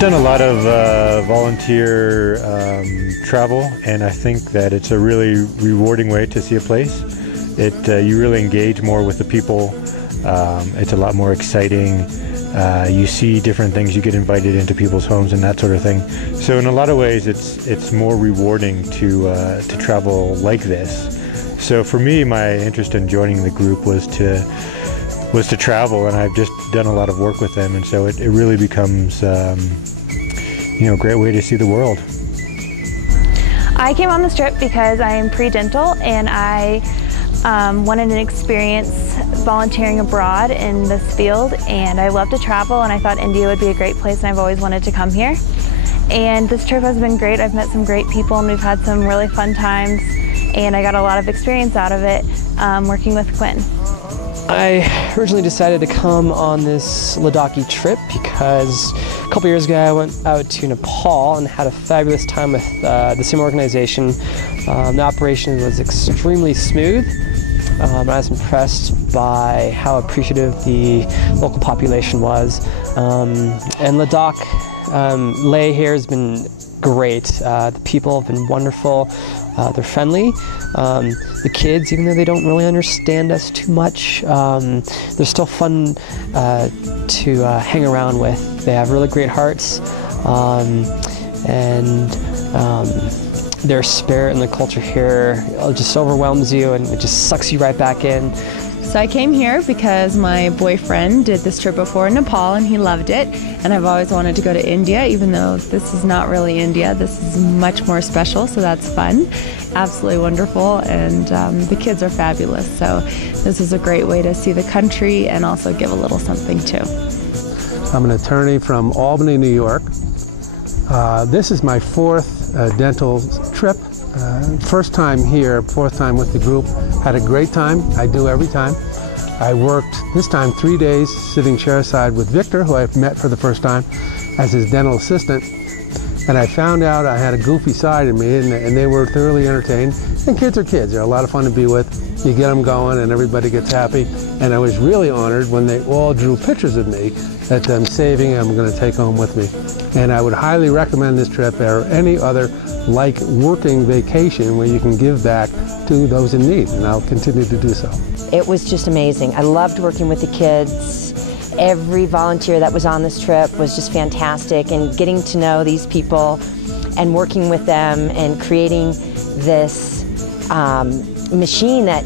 done a lot of volunteer travel, and I think that it's a really rewarding way to see a place. You really engage more with the people. It's a lot more exciting. You see different things, you get invited into people's homes and that sort of thing. So in a lot of ways it's more rewarding to travel like this. So for me, my interest in joining the group was to travel, and I've just done a lot of work with them, and so it really becomes a great way to see the world. I came on this trip because I am pre-dental, and I wanted an experience volunteering abroad in this field, and I love to travel, and I thought India would be a great place, and I've always wanted to come here. And this trip has been great. I've met some great people, and we've had some really fun times, and I got a lot of experience out of it working with Quinn. I originally decided to come on this Ladakh trip because a couple years ago I went out to Nepal and had a fabulous time with the same organization. The operation was extremely smooth. I was impressed by how appreciative the local population was. And Ladakh, Leh here has been great. The people have been wonderful. They're friendly. The kids, even though they don't really understand us too much, they're still fun to hang around with. They have really great hearts, and their spirit and the culture here just overwhelms you, and it just sucks you right back in. So I came here because my boyfriend did this trip before in Nepal and he loved it, and I've always wanted to go to India, even though this is not really India. This is much more special, so that's fun. Absolutely wonderful, and the kids are fabulous, so this is a great way to see the country and also give a little something too. I'm an attorney from Albany, New York. This is my fourth dental trip. First time here, fourth time with the group. Had a great time. I do every time. I worked this time 3 days sitting chairside with Victor, who I've met for the first time, as his dental assistant. And I found out I had a goofy side in me, and they were thoroughly entertained. And kids are kids. They're a lot of fun to be with. You get them going and everybody gets happy. And I was really honored when they all drew pictures of me that I'm saving and I'm going to take home with me. And I would highly recommend this trip or any other like working vacation where you can give back to those in need, and I'll continue to do so. It was just amazing. I loved working with the kids. Every volunteer that was on this trip was just fantastic, and getting to know these people and working with them and creating this machine that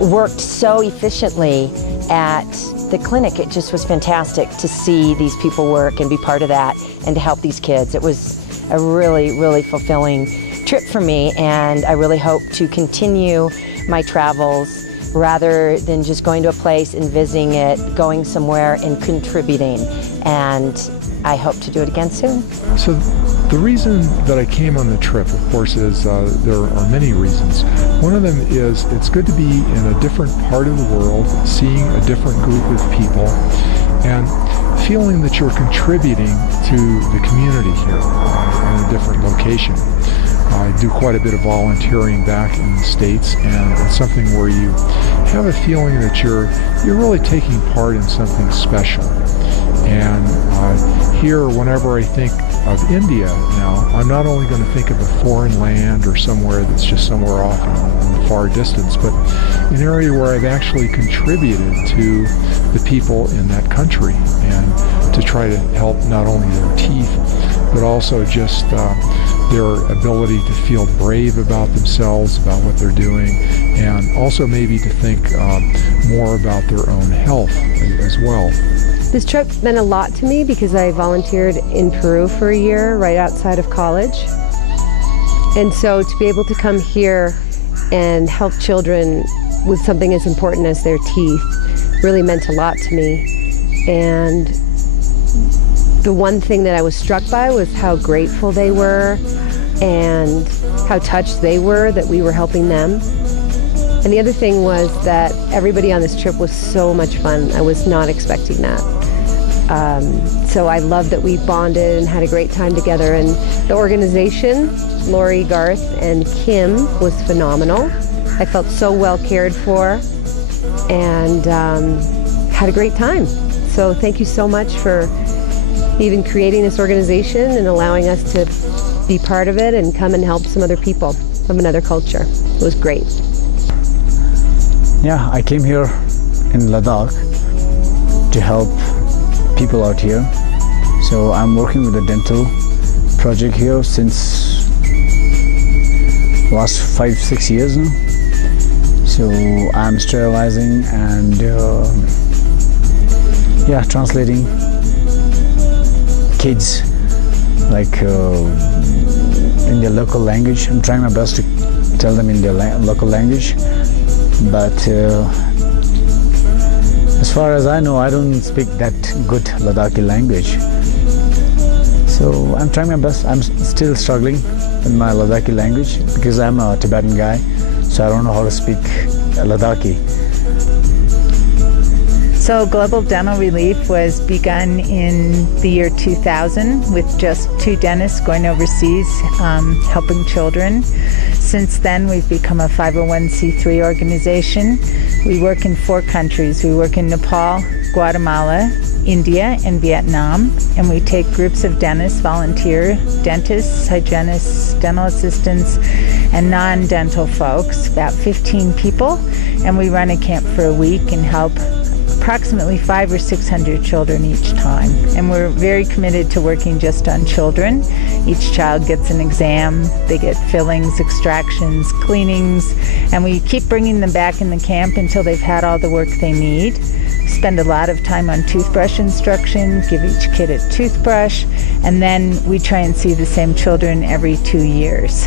worked so efficiently at the clinic. It just was fantastic to see these people work and be part of that and to help these kids. It was a really, really fulfilling trip for me, and I really hope to continue my travels rather than just going to a place and visiting it, going somewhere and contributing, and I hope to do it again soon. So the reason that I came on the trip, of course, is there are many reasons. One of them is it's good to be in a different part of the world, seeing a different group of people, and feeling that you're contributing to the community here in a different location. I do quite a bit of volunteering back in the States, and it's something where you have a feeling that you're really taking part in something special. And here, whenever I think of India now, I'm not only going to think of a foreign land or somewhere that's just somewhere off in the far distance, but an area where I've actually contributed to the people in that country, and to try to help not only their teeth, but also just their ability to feel brave about themselves, about what they're doing, and also maybe to think more about their own health as well. This trip meant a lot to me because I volunteered in Peru for a year right outside of college. And so to be able to come here and help children with something as important as their teeth really meant a lot to me. And the one thing that I was struck by was how grateful they were and how touched they were that we were helping them. And the other thing was that everybody on this trip was so much fun. I was not expecting that. So I loved that we bonded and had a great time together. And the organization, Lori, Garth, and Kim, was phenomenal. I felt so well cared for and had a great time. So thank you so much for even creating this organization and allowing us to be part of it and come and help some other people from another culture. It was great. Yeah, I came here in Ladakh to help people out here. So I'm working with a dental project here since last 5-6 years now. So I'm sterilizing and yeah, translating kids like in their local language. I'm trying my best to tell them in their local language, but as far as I know, I don't speak that good Ladakhi language. So I'm trying my best. I'm still struggling with my Ladakhi language because I'm a Tibetan guy, so I don't know how to speak Ladakhi. So Global Dental Relief was begun in the year 2000 with just 2 dentists going overseas helping children. Since then, we've become a 501c3 organization. We work in 4 countries. We work in Nepal, Guatemala, India, and Vietnam, and we take groups of dentists, volunteer dentists, hygienists, dental assistants, and non-dental folks, about 15 people, and we run a camp for a week and help approximately 500 or 600 children each time. And we're very committed to working just on children. Each child gets an exam, they get fillings, extractions, cleanings, and we keep bringing them back in the camp until they've had all the work they need. Spend a lot of time on toothbrush instruction, give each kid a toothbrush, and then we try and see the same children every 2 years.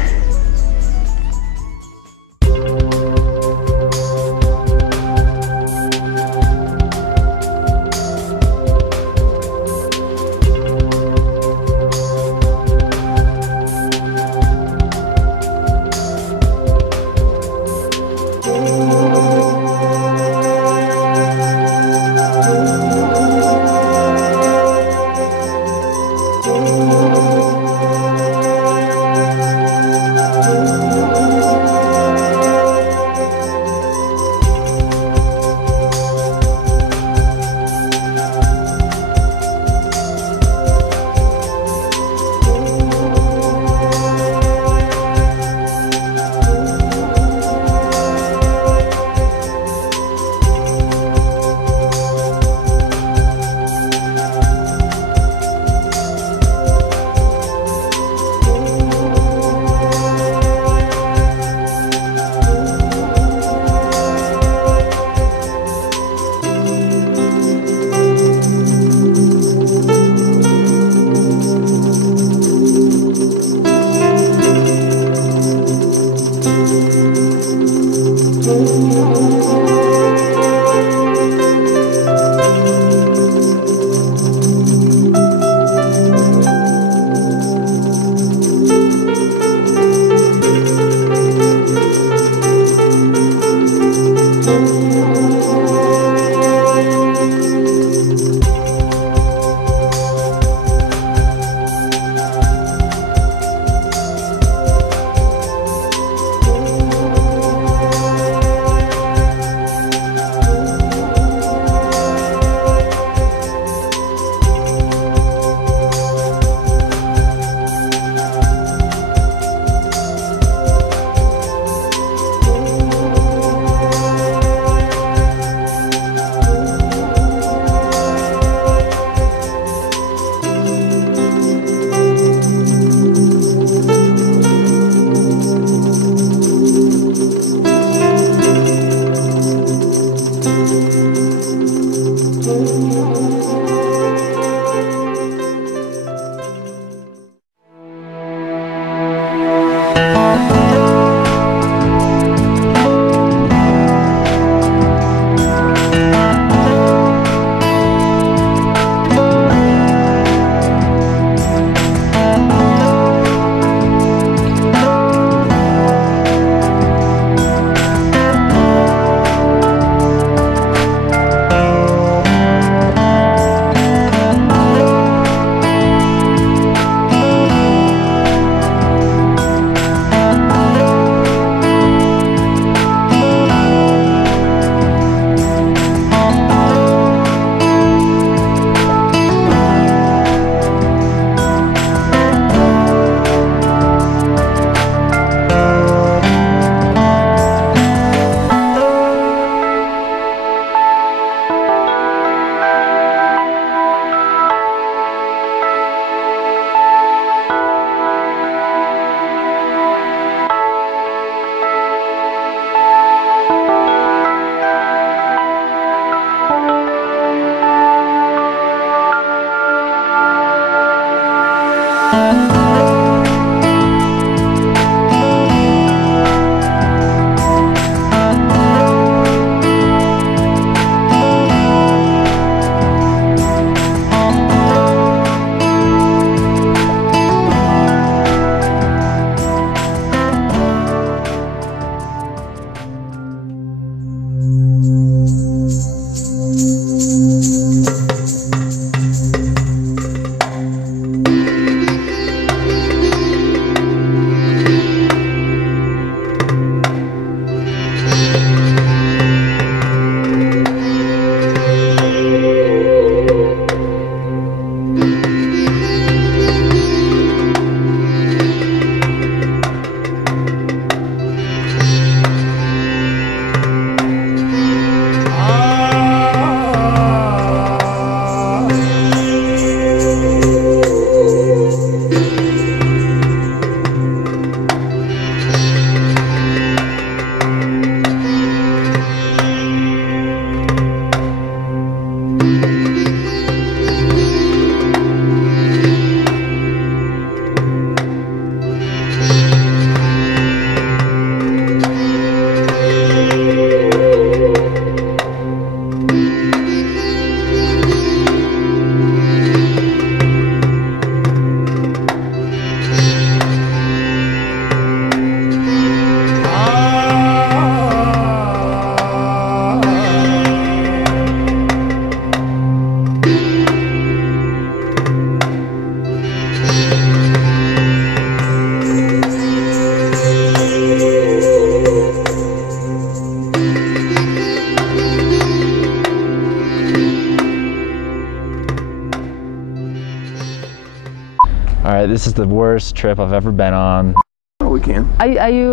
This is the worst trip I've ever been on. Oh, we can. Are you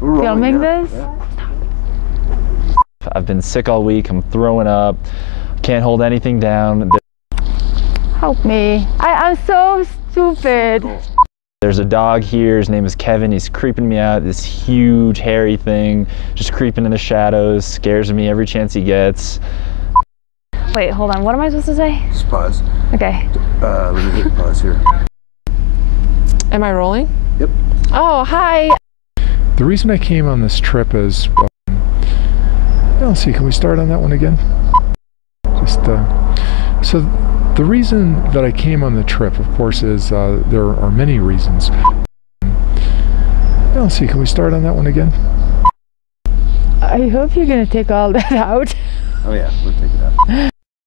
filming this? Yeah. I've been sick all week. I'm throwing up. Can't hold anything down. Help me. I'm so stupid. There's a dog here. His name is Kevin. He's creeping me out. This huge, hairy thing, just creeping in the shadows. Scares me every chance he gets. Wait, hold on. What am I supposed to say? Just pause. Okay. Let me hit pause here. Am I rolling? Yep. Oh, hi. The reason I came on this trip is, let's see, can we start on that one again? So the reason that I came on the trip, of course, is there are many reasons. Let's see, can we start on that one again? I hope you're going to take all that out. Oh yeah, we'll take it out.